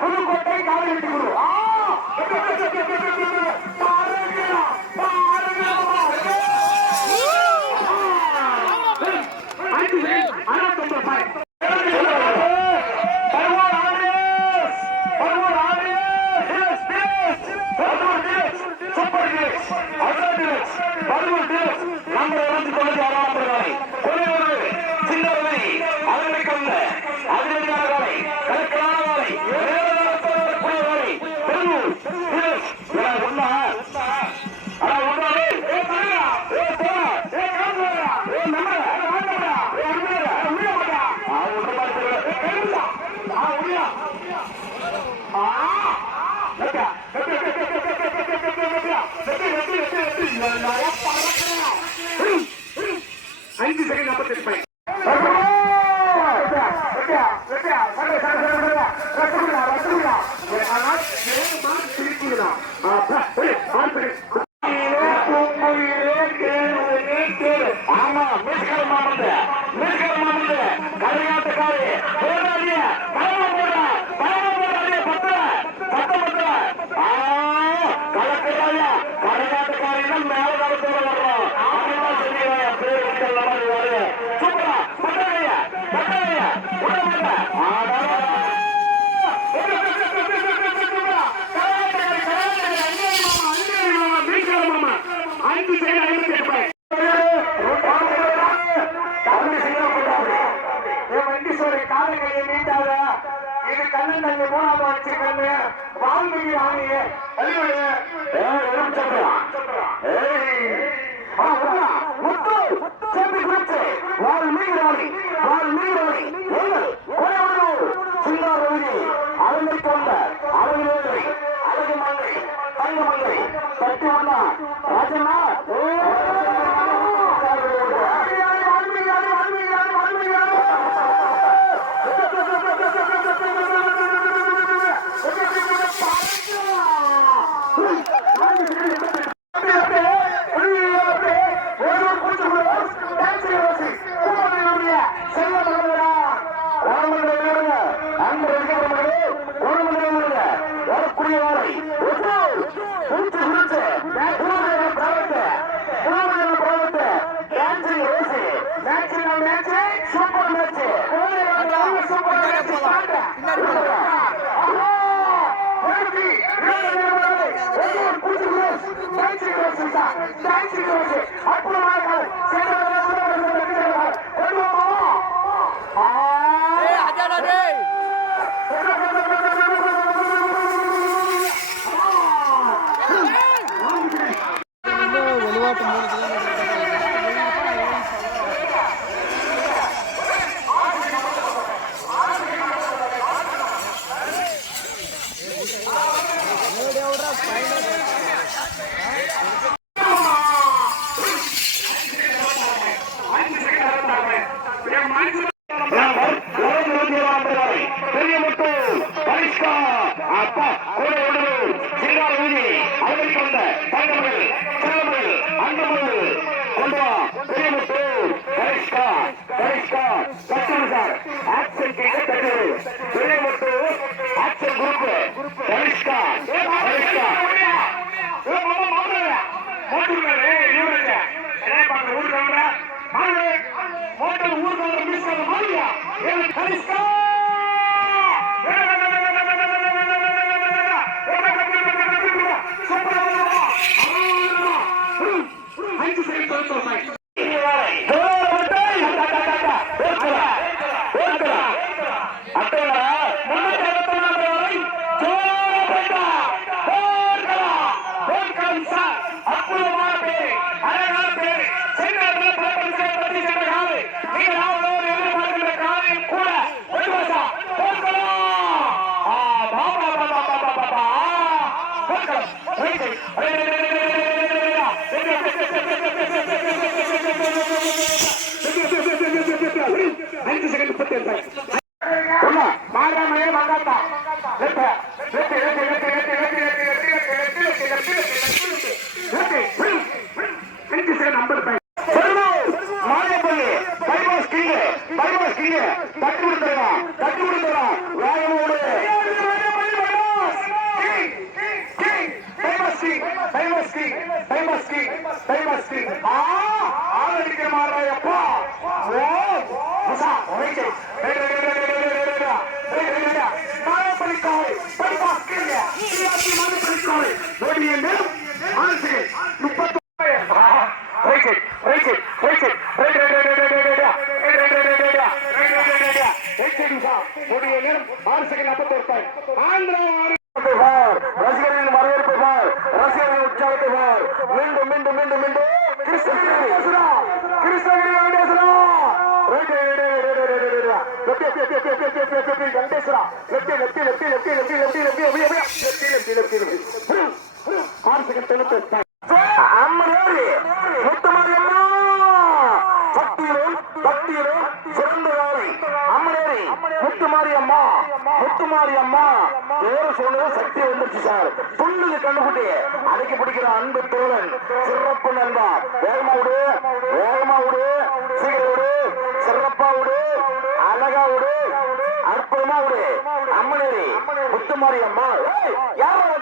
புதுக்கோட்டை காலை வெட்டி குரு பெரியமுத்து பரிஷ்கா அப்பா கூட ஒன்று சிங்கார வீதி அவருக்கு வந்த தங்கமகள் செல்லமகள் அந்தமகள் கொண்டு வா பெரியமுத்து பரிஷ்கா பரிஷ்கா கட்டணம் சார் ஆக்சன் கேட்க தட்டு பெரியமுத்து ஆக்சன் குரூப் பரிஷ்கா பரிஷ்கா ரசிகர்களின் வரவேற்பை பார், ரசிகர்களின் உற்சாகத்தை பார். மீண்டும் மீண்டும் மீண்டும் மீண்டும் கிருஷ்ணகிரி கிருஷ்ணகிரி வெங்கடேஸ்வரா வெங்கடேஸ்வரா லெப்டி லெப்டி லெப்டி லெப்டி லெப்டி லெப்டி லெப்டி லெப்டி லெப்டி லெப்டி 6 செகண்ட் தெளித்து அம்மனேரி முத்துமாரியம்மா சக்தியிலும் பக்தியிலும் சிறந்த வேலை. அம்மனேரி முத்துமாரியம்மா முத்துமாரியம்மா பேரு சொன்னது சக்தி வந்துருச்சு சார். துள்ளுது கண்ணுக்குட்டி அடக்கி பிடிக்கிற அன்பு தோழன் சிறப்பு நண்பா. வேகமா விடு வேகமா விடு சீக்கிரம் விடு சிறப்பா விடு அழகா விடு அற்புதமா விடு. அம்மனேரி முத்துமாரியம்மா யாரும்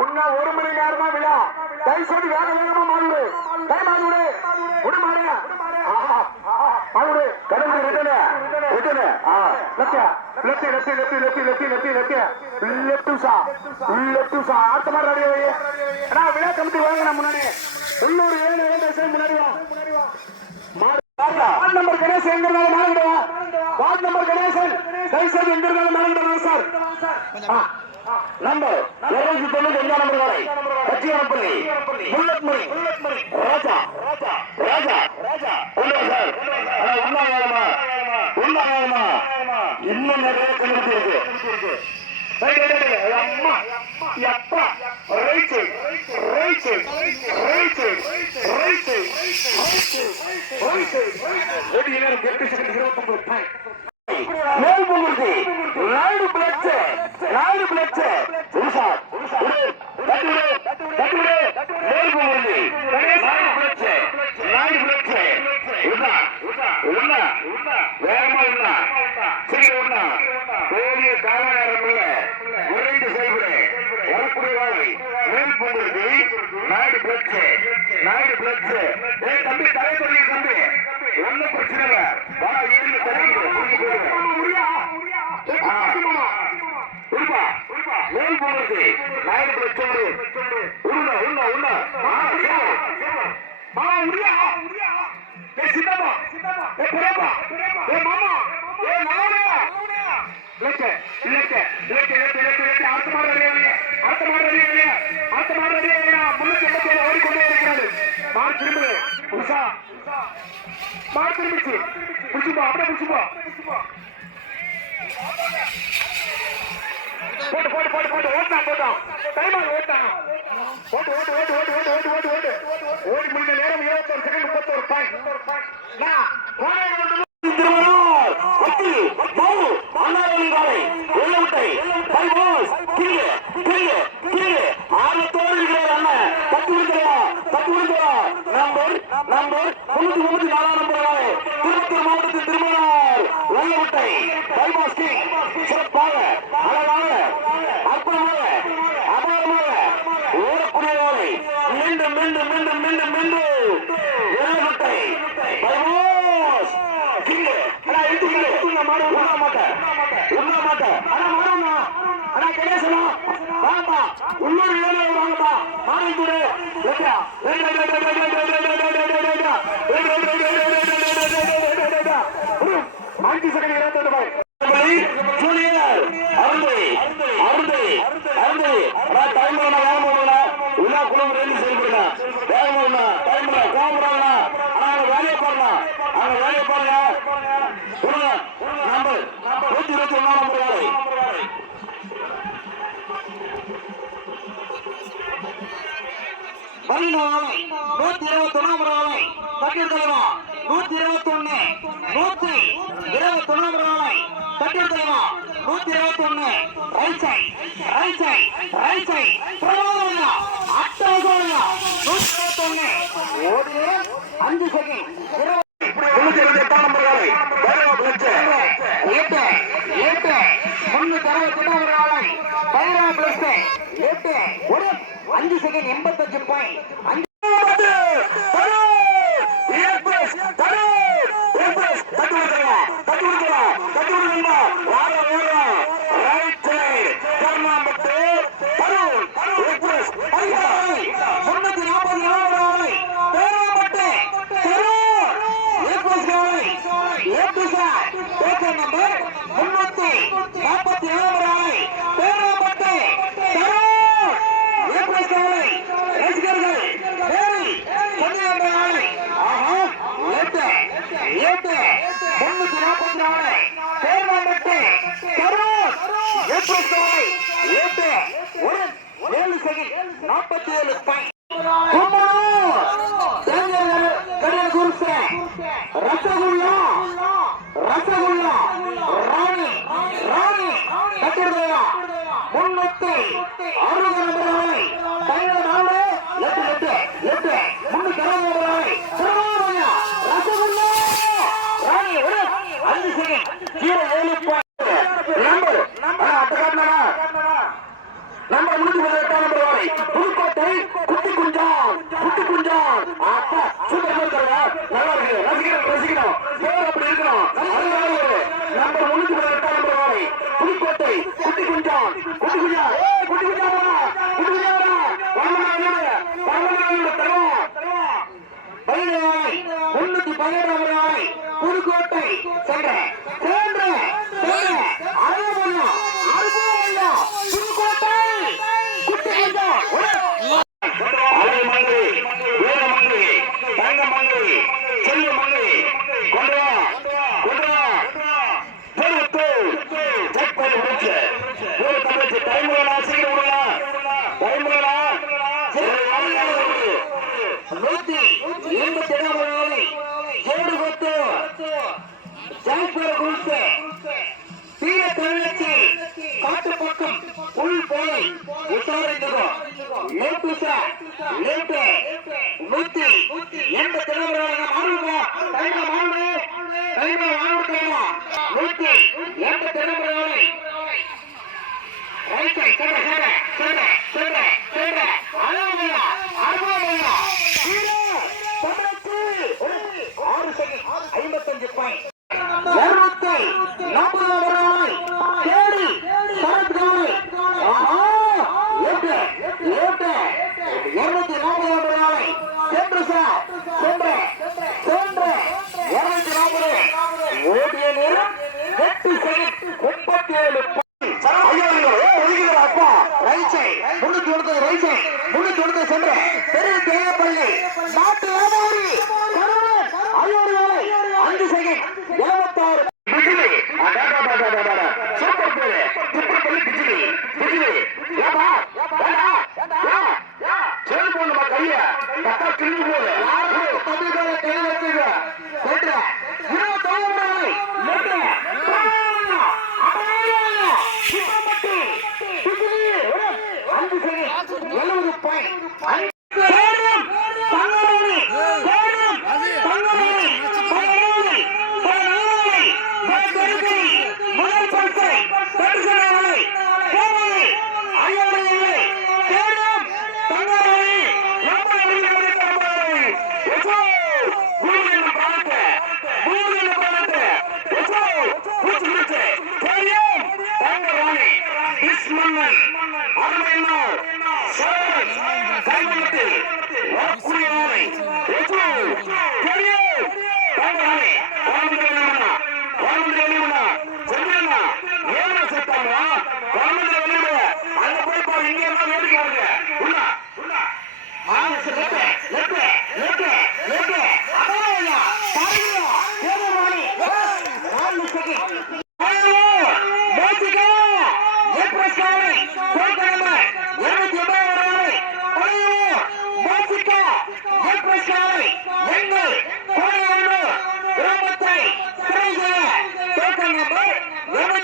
உன்ன 1 மணி நேரம் தான் விழா. தயவுசெய்து வேக வேகமா மாறிவிடு. டைம் ஆகிவிடு விடு மாறியா மாறிவிடு கடவுள் return return left left left left left left left left சா அடுத்த மாதிரி ரெடி வை. அண்ணா விழா கமிட்டி வாங்க முன்னாடி உள்ளூர் 7 முன்னாடி வா. வார்டு நம்பர் கணேசன் எங்க இருந்தாலும் மாறிடுவா. வார்டு நம்பர் கணேசன் தயவுசெய்து எங்க இருந்தாலும் மாறிடுவோம் சார். நம்பர் 295 நம்பர் வரை கச்சியானப்பள்ளி முல்லட்மணி ராஜா ராஜா ராஜா ராஜா சார். உண்ணா வேணுமா உண்ணா வேணுமா இன்னும் நிறைய கண்டுபிடி இருக்கு. அம்மா அப்பா right right right right right நேரம் 8 செகண்ட் 29 மேல்புங்குருதி நாயுடு பிளட்ஸ் உருசார் மேல்புங்குருதி நாயுடு பிளட்ஸ் வேகமா உண்ணா சீக்கிரம் உண்ணா. கோரிய காலநேரம் இல்ல விரைந்து செய்கிறே வரக்கூடிய வாழை மேல்புங்குருதி நாயுடு பிளட்ஸ் தம்பி தலை சொல்லி தம்பி ஒன்னும் பிரச்சனை இல்ல வா இருந்து மேல் போடுறது நாயுடு பிளட்ஸோடு உண்ணா உண்ணா உண்ணா முடியா சித்தப்பா பெரியப்பா மாமா நானே அடுத்த மாதிரி முன்னூத்தி ஓடிக்கொண்டே இருக்கிறாரு. மாடு திரும்புது உஷா மாடு திரும்பிச்சு புடிச்சுப்பா அப்படியே புடிச்சுப்பா போட்டு போட்டு போட்டு போட்டு ஓட்டான் போட்டான் டைம் ஓட்டான் ஓட்டு ஓட்டு ஓட்டு ஓட்டு ஓட்டு ஓட்டு ஓட்டு ஓட்டு ஓடி முடிந்த நேரம் 21 செகண்ட் 31 பாயிண்ட் ஆர்வத்தோடு இருக்கிறார் அண்ணன். தட்டி விடுக்கிறோம். நம்பர் 334 நம்பர் திருப்பத்தூர் மாவட்டத்தில் திருமணம் வெள்ளவட்டை பைபாஸ் சிறப்பாக அழகாக அற்புதமாக அபாரமாக ஓடக்கூடிய வேலை மீண்டும் வெள்ளவட்டை பைபாஸ் உள்ளூர் வாங்கப்பா மாறிக்கூட மாற்றி சகை 22 ஜூனியர் அருந்தை உலா குழு செயல்படுங்க வேகமா டைம்ல கோபுறாங்க அங்க வேலையை பாருங்க நம்பர் 121 நம்பர் வேலை வலினாலை 121 நம்பராலை தட்டிடுதலைவா 121 தட்டிடுதலைவா 121 ரைட் சைட் பிரபலமா அட்டோகோலா 121 ஓடி 5 செகண்ட் 98 நம்பராலை வேகமா பிளட்ச் 8 361 நம்பராலை வேகமா பிளட்ச் 8 ஒரு 5 செகண்ட் 85 பாயிண்ட் ரசகுல்லா ராணி கட்டிடுதா 360 நம்பராலை கையில 8 360 நம்பராலை ரசகுல்லா ராணி ஒரு 5 செகண்ட் 07 நம்பர் நம்பர் 118 நம்பர் வரை புதுக்கோட்டை குட்டி குஞ்சான் அப்பா சூப்பர் நல்லா இருக்கு ரசிக்கணும் பேர் அப்படி இருக்கணும் நம்பர் 118 நம்பர் வரை புதுக்கோட்டை குட்டி குஞ்சான் புதுக்கோட்டை சென்ற காட்டு பக்கம் உள் போய் உசாரிந்ததோ லேட்டு 180 நம்பராக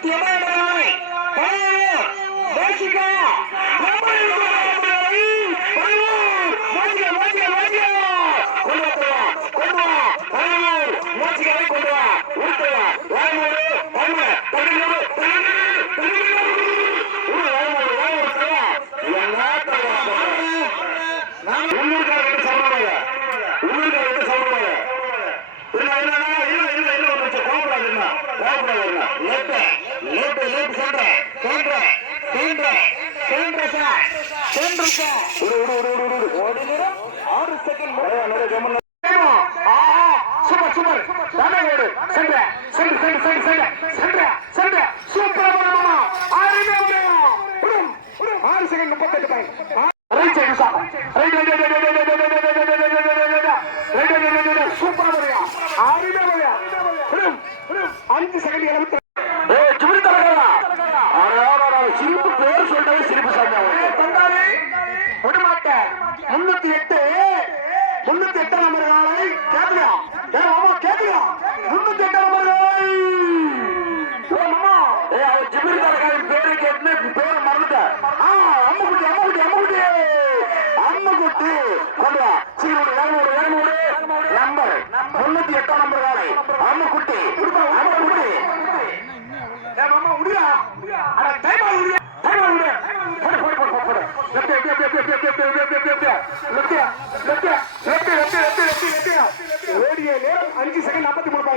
180 பேசிக்கா சிரிப்பு பேர் சொல்றவே சிரிப்பு சாப்பிட்டாங்க 308 நம்பர் காலை கேட்கலையா கேட்கலையா 308 நம்பர் காலை ஜிபிரி தரகாரின் பேரை கேட்டு பேரை மறந்துட்டேன் அம்முக்குட்டி கொண்டு வா சீக்கிரம் 200 நம்பர் 308 நம்பர் காலை அம்முக்குட்டி முடியா ஓடிய நேரம் 5 செகண்ட் 43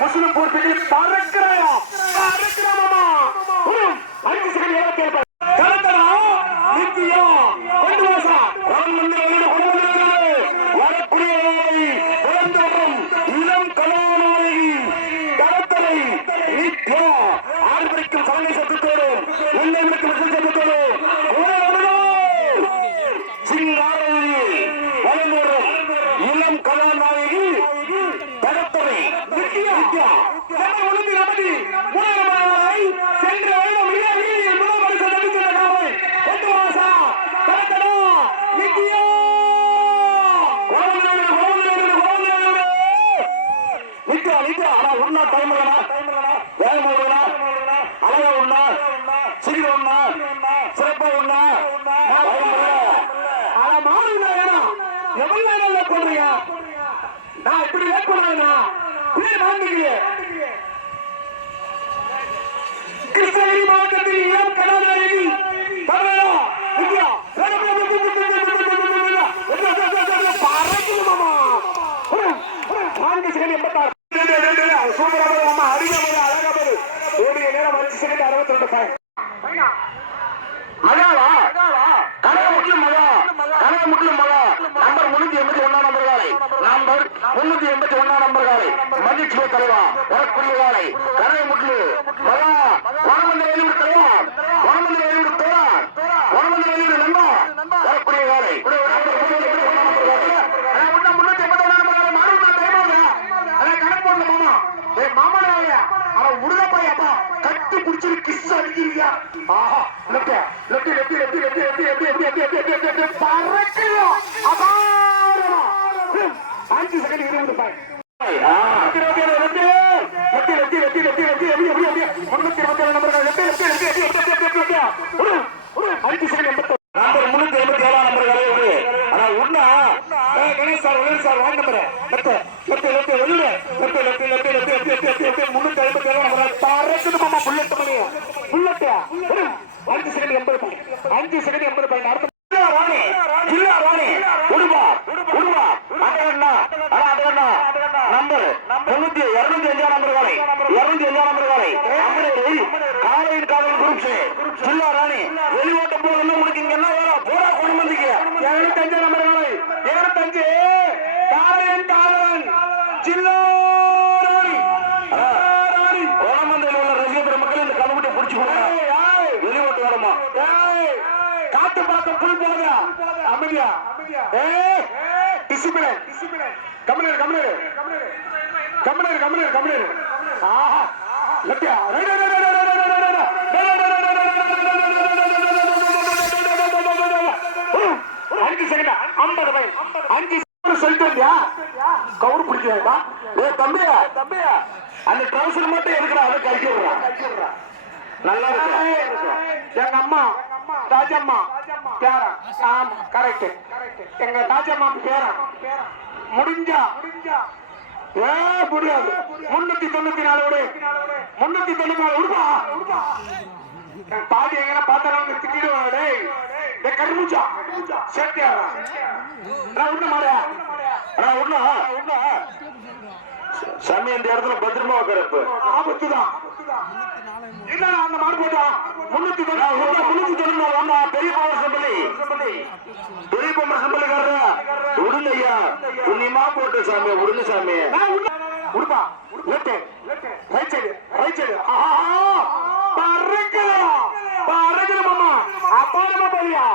முஸ்லிம் போர்ப்பில் பறக்கிறாயா 5 செகண்ட் 77 நான் இப்படி லேட் பண்ணுவேனா கிருஷ்ணகிரி மாவட்டத்தில் இளம் கலாநாயகி சூப்பராக அழகாக ஓடிய நேரம் 5 செகண்ட் 62 மகாவா கனகமுட்டிலும் மகா நம்பர் 381 நம்பர் காலை நம்பர் 381 நம்பர் காலை மகிழ்ச்சி தலைவா வரக்கூடிய காலை கனகமுட்டு மகா வனமந்திர வெளியூர் தலைவா வனமந்திர வெளியூர் தோழா வனமந்திர வெளியூர் நம்பா வரக்கூடிய காலை கட்டு பிடிச்சிரு கிஸ் அடிக்கிறீங்க அஞ்சு செகண்ட் 20 பாய் 327 நம்பர் 5 செகண்ட் 87 நம்பர் 387 நம்பர் காலை ஆனா உண்ணா கணேஷ் சார் ஒளிர் சார் வாங்க நம்பர் லெஃப்ட் வெளியில லெஃப்ட் 357 நம்பர் பறக்குது மாமா புல்லட் 5 செகண்ட் 80 பாயிண்ட் அடுத்த ராணி உடுவா நம்பர் 205 நம்பர் காலை காலையின் காவல் குரூப் ஜில்லா ராணி வெளியோட்டம் போது என்ன உனக்கு இங்க என்ன வேலை போரா கொண்டு வந்தீங்க 205 நம்பர் காலை 205 காலையின் காவலன் ஜில்லா ராணி ஓணமந்தையில் உள்ள ரசிகர் மக்கள் இந்த கலமுட்டை பிடிச்சு வெளியோட்டு வரமா காட்டு பார்க்க புல் போக அமைதியா டிசிப்ளின் கம்மியர் ஆஹா லட்டியா 5 செகண்ட் 50 5 சொல்லிட்டு வந்தியா கவுரு பிடிக்கிறா ஏ தம்பியா அந்த ட்ரௌசர் மட்டும் எதுக்குறா அதை கழிச்சு விடுறான் நல்லா இருக்கு எங்க அம்மா ராஜம்மா பேரா ஆமா கரெக்ட் எங்க ராஜம்மா பேரா முடிஞ்சா ஏன் முடியாது 394 உடுப்பா பாதி எங்கன்னா பார்த்தா திட்டிடுவாடே கருமுச்சா சேர்த்தியாரா ஒண்ணு மாறியா ஒண்ணு சாமி அந்த இடத்துல பத்திரமா உட்காரப்பு ஆபத்துதான் என்ன அந்த மாடு போட்டா 394 பெரிய பவர் பெரிய பவர் சம்பளிக்காரா விடுங்க ஐயா புண்ணியமா போட்டு சாமி விடுங்க சாமி உடுப்பா லெஃப்ட் ரைட் சைடு மாமா அப்பாடமா போறியா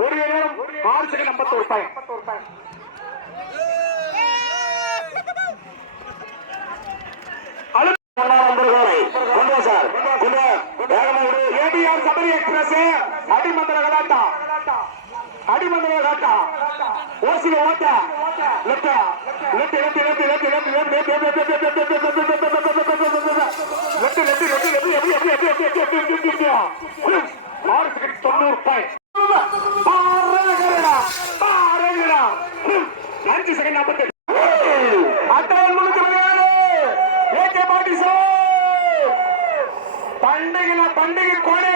ஒரு நேரம் 6 செகண்ட் 51 ரூபாய் அடிமந்திர காட்டா ஓசில ஓட்ட அஞ்சு செகண்ட் 58 பண்டிகை கோடை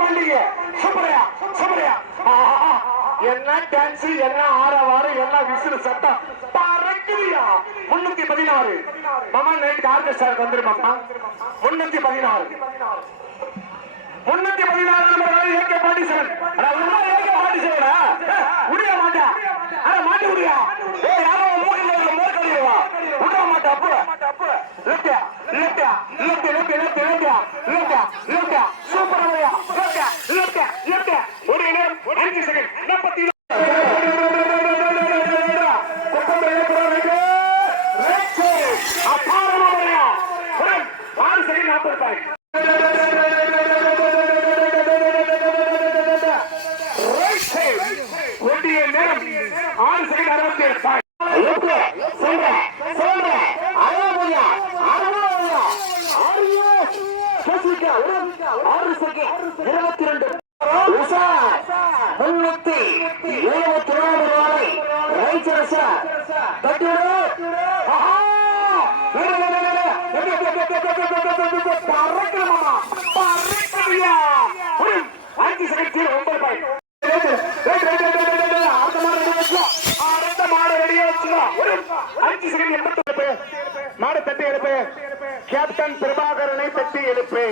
பண்டிகை சூப்பரையா என்ன டான்ஸ் என்ன ஆரவாரம் என்ன விசிறு சட்டம் பறக்குதியா 316 மாமா நைட் ஆர்கெஸ்ட்ராக்கு வந்துரு மாமா 316 ஏகே பாண்டிசன் ஏகே பாண்டிசனா உடைய மாட்டா மாட்டி உடையா யாரோ மூடில மோர் கடிவா உடைய மாட்டா அப்ப லெட்டா சூப்பரா லெட்டா ஒரு நேரம் 5 செகண்ட் 40 மாடு தட்டி எழுப்பு கேப்டன் பிரபாகரனை தட்டி எழுப்பு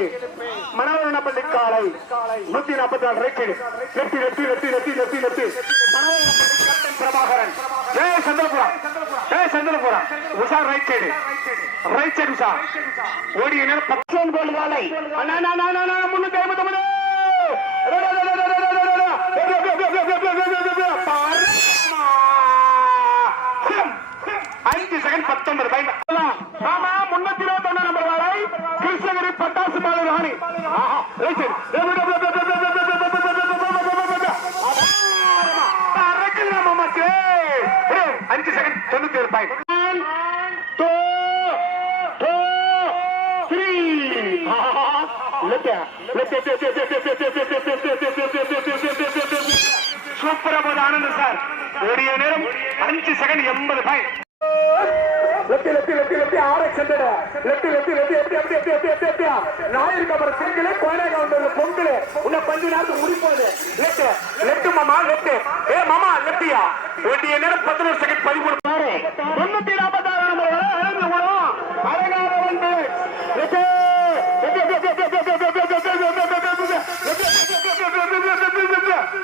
மனோரணப்பள்ளி காலை 144 right left captain Prabhakaran Chandrapuram Usha right side Usha ஓடிய நேரம் 10 கோல் காலை 359 5 செகண்ட் 19 ஆமா 321 நம்பர் வாழை கிருஷ்ணகிரி பட்டாசு மாலை ராணி 5 செகண்ட் 97 ரூபாய் சூப்பரா போது ஆனந்த் சார் ஓடிய நேரம் 5 செகண்ட் 80 ரூபாய் ஞாயிற்கப்புறம் சிங்கில கோடை கவுண்டர்ல பொங்கல் உன்னை கொஞ்ச நேரத்துக்கு முடிப்போது லெப்ட் மாமா லெப்ட் மாமா லெப்டியா வேண்டிய நேரம் 11 செகண்ட் 13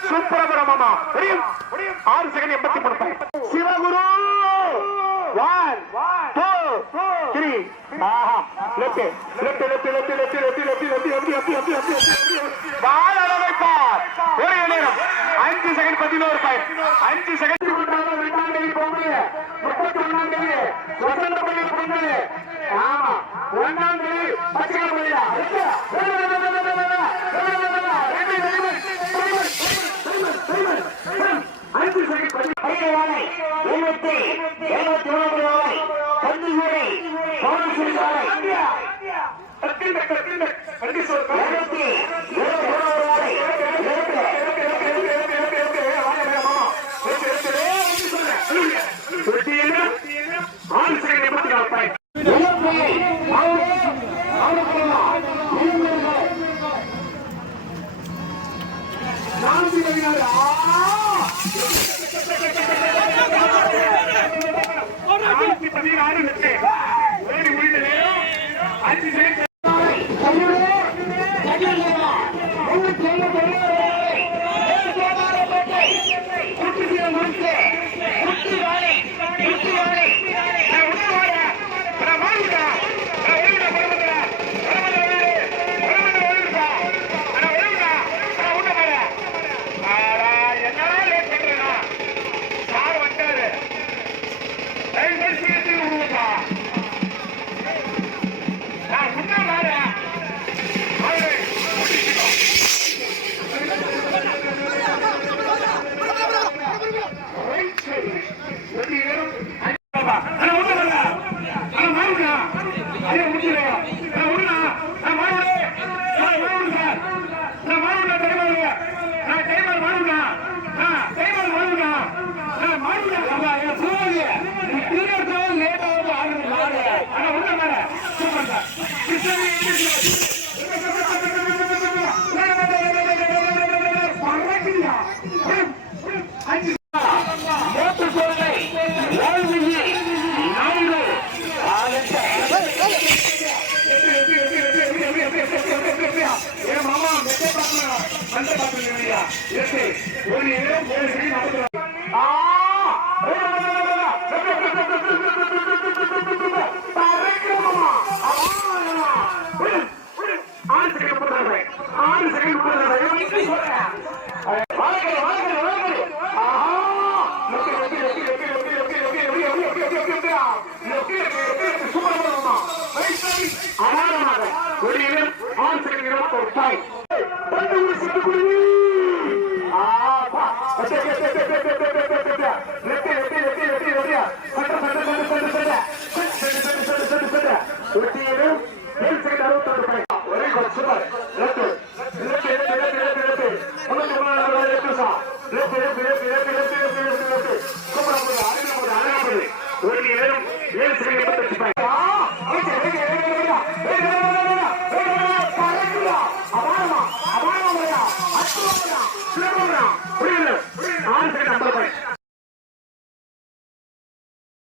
சூப்பரா மாமா 6 செகண்ட் 83 சிவகுரு 1 2 3 ஒரே நேரம் 5 செகண்ட் 11 பாயிண்ட் 5 செகண்ட் ஆமா 5 செகண்ட் ஒரு நேரம் 7 செகண்ட் 28